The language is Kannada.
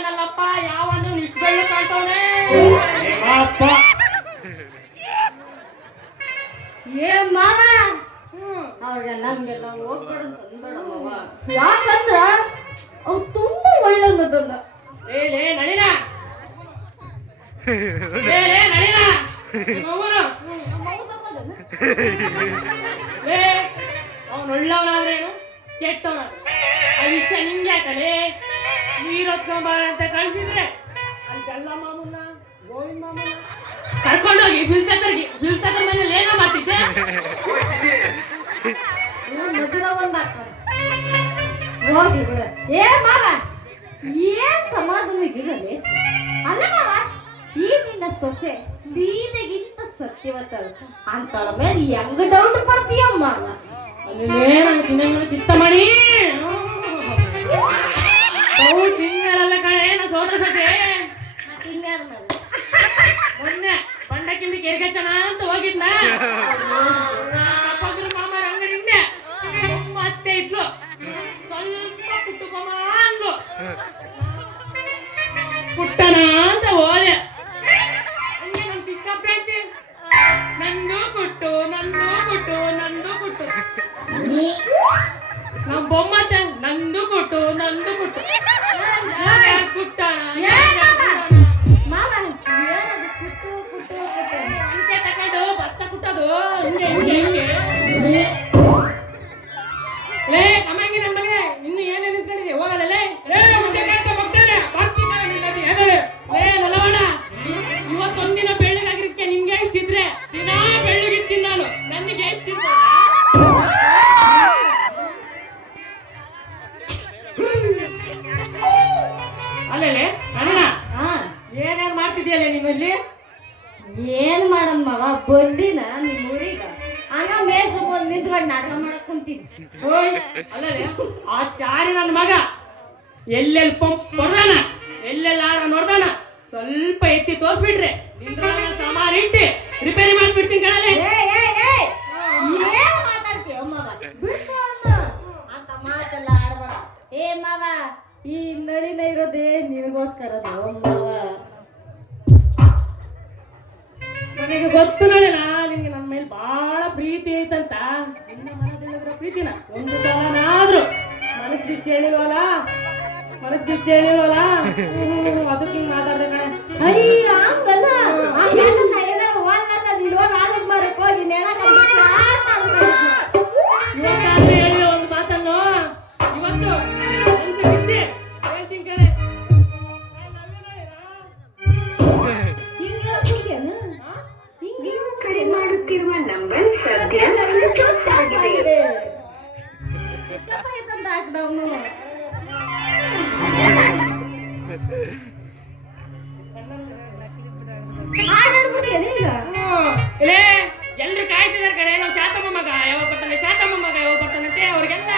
ಮಗನಲ್ಲಪ್ಪ ಯಾವನು ಇಷ್ಟು ಬೆಳ್ಳು ಕಾಣ್ತವನೆ ಅಪ್ಪ ಏ ಮಾವ ಅವ್ರಿಗೆ ನಮ್ಗೆಲ್ಲ ಹೋಗ್ಬೇಡ ಅಂತ ಅಂದ್ಬೇಡ ಮಾವ. ಯಾಕಂದ್ರ ಅವ್ ತುಂಬಾ ಒಳ್ಳೆ ಮಗನ. ಲೇ ನಳಿನ ನಳಿನ ಅವನು ಒಳ್ಳವನಾದ್ರೇನು ಕೆಟ್ಟವನ ಆ ವಿಷಯ ನಿಂಗೆ ಯಾಕಲೇ ನೀರೊತ್ಕೊಂಬಾರ ಅಂತ ಕಳ್ಸಿದ್ರೆ ಅಲ್ಲಿ ಗಲ್ಲ ಮಾಮೂನ ಗೋವಿಂದ ಮಾಮೂನ ಕರ್ಕೊಂಡೋಗಿ ಬಿಲ್ತದ್ರ ಮನೇಲಿ ಏನೋ ಮಾಡ್ತಿದ್ದೆ ಮದುವೆ ಹೋಗಿ ಬಿಡ. ಏ ಮಾವ ಏನ್ ಸಮಾಧಾನ ಇರಲಿ ಅಲ್ಲ ಮಾವ. ಈ ನಿನ್ನ ಸೊಸೆ ಸೀತೆಗಿಂತ ಸತ್ಯವತ್ತ ಅಂತಳ ಮೇಲೆ ಹೆಂಗ ಡೌಟ್ ಪಡ್ತೀಯಮ್ಮ. ಅಲ್ಲಿ ಚಿತ್ತ ಮಾಡಿ ತಿಂಗಳಲ್ಲ ಕಣೆ ನಾ ಸೋದರ ಸೊಸೆ ಮೊನ್ನೆ ಬಂಡಕ್ಕಿಂದ ಕೆರ್ಗಚ್ಚನ ಅಂತ ಹೋಗಿದ್ನ ಮಾಮಾರ ಅಂಗಡಿ ಹಿಂದೆ ಅತ್ತೆ ಇದ್ಲು ಸ್ವಲ್ಪ ಪುಟ್ಟುಕೊಮ್ಮ ಅಂದ್ಲು ಪುಟ್ಟನ ಅಂತ ಹೋದೆ ಹಂಗೆ ನನ್ ಚಿಕ್ಕ ಫ್ರೆಂಡ್ ನಂದು ಪುಟ್ಟು ನಮ್ ಬೊಮ್ಮತ್ತೆ ನಂದು ಪುಟ್ಟು ಪುಟ್ಟ ಅಂಕೆ ತಕೊಂಡು ಭತ್ತ ಕುಟ್ಟೋದು ಹಿಂಗೆ ಲೇ ಕಮ್ಮಂಗಿ ನನ್ನ ಮಗನೇ ಇನ್ನು ಏನೇನು ನಿಂತ್ಕೊಂಡಿದೆ ಹೋಗಲ್ಲ ಲೇ ಲೇ ನಲವಣ್ಣ ಇವತ್ತೊಂದಿನ ಬೆಳ್ಳಗಾಗಿರಕ್ಕೆ ನಿನ್ಗೆ ಎಷ್ಟಿದ್ರೆ ದಿನಾ ಬೆಳ್ಳಗಿರ್ತೀನಿ ನಾನು ನನಗೆ ಎಷ್ಟಿದ್ರೆ ಅಲ್ಲೇ ನಳಿನ ಏನೇನ್ ಮಾಡ್ತಿದ್ಯಲ್ಲ ನಿಮ್ಮಲ್ಲಿ ಏನ್ ಮಾಡನ್ ಮಾವ ಬಂದಿನ ನಿಮ್ ಊರಿಗ ಹಂಗ ಮೇಷ್ಟ್ರು ಬಂದ್ ನಿಂತ್ಕೊಂಡ್ ನಾಟಕ ಮಾಡಕ್ ಕುಂತೀನಿ. ಅಲ್ಲೇ ಆ ಚಾರಿ ನನ್ನ ಮಗ ಎಲ್ಲೆಲ್ಲಿ ಪಂಪ್ ಹೊಡ್ದಾನ ಎಲ್ಲೆಲ್ಲ ನೋಡ್ದಾನ ಸ್ವಲ್ಪ ಎತ್ತಿ ತೋರ್ಸ್ಬಿಟ್ರೆ ಸಾಮಾರ್ ಇಟ್ಟು ರಿಪೇರಿ ಮಾಡ್ಬಿಡ್ತೀನಿ ಕಣಲೆ. ಏನ್ ಮಾತಾಡ್ತೀಯ ಮಾವ ಬಿಡ್ಸು ಅಂತ ಮಾತೆಲ್ಲ ಆಡ್ಬೇಡ. ಏ ಮಾವ ಈ ನಳಿನ ಇರೋದೇ ನಿನಗೋಸ್ಕರ ಮಾವ. ನನಗೆ ಗೊತ್ತು ನಳಿನ ನಿನ್ಗೆ ನನ್ನ ಮೇಲೆ ಬಹಳ ಪ್ರೀತಿ ಐತಂತ. ನಿನ್ನ ಮನದಲ್ಲಿರೋ ಪ್ರೀತಿನ ಒಂದು ಸಲನಾದ್ರೂ ಮನಸ್ಸು ಬಿಚ್ಚಿ ಹೇಳಿಲ್ವಲ್ಲ ಅದಕ್ಕೆ ಹಿಂಗ್ ಮಾತಾಡ್ದೆ ಕಣೆ. ಅಯ್ಯ ಹಂಗಲ್ಲ ಏನಾದ್ರು ಹೋಗ್ಲಂತ ನೀನ್ ಹೋಗಿ ಆಲಕ್ ಮಾರಕ್ ಹೋಗಿ ನೆಣ ಇವತ್ತಾದ್ರೆ ಹೇಳಿರೋ ಒಂದು ಮಾತನ್ನು ಇವತ್ತು ಮನಸ್ಸು ಬಿಚ್ಚಿ ಹೇಳ್ತೀನಿ ಕಣೆ. ಕರೆ ಮಾಡುತ್ತಿರುವ ನಂಬರ್ ಸದ್ಯ ಎಲ್ರು ಕಾಯ್ತಿದಾರೆ ಕಡೆ ನಾವು ಚಾತಮ್ಮ ಮಗ ಯಾವಾಗ ಬರ್ತಾನೆ ಅಂತೆ ಅವ್ರಿಗೆಲ್ಲ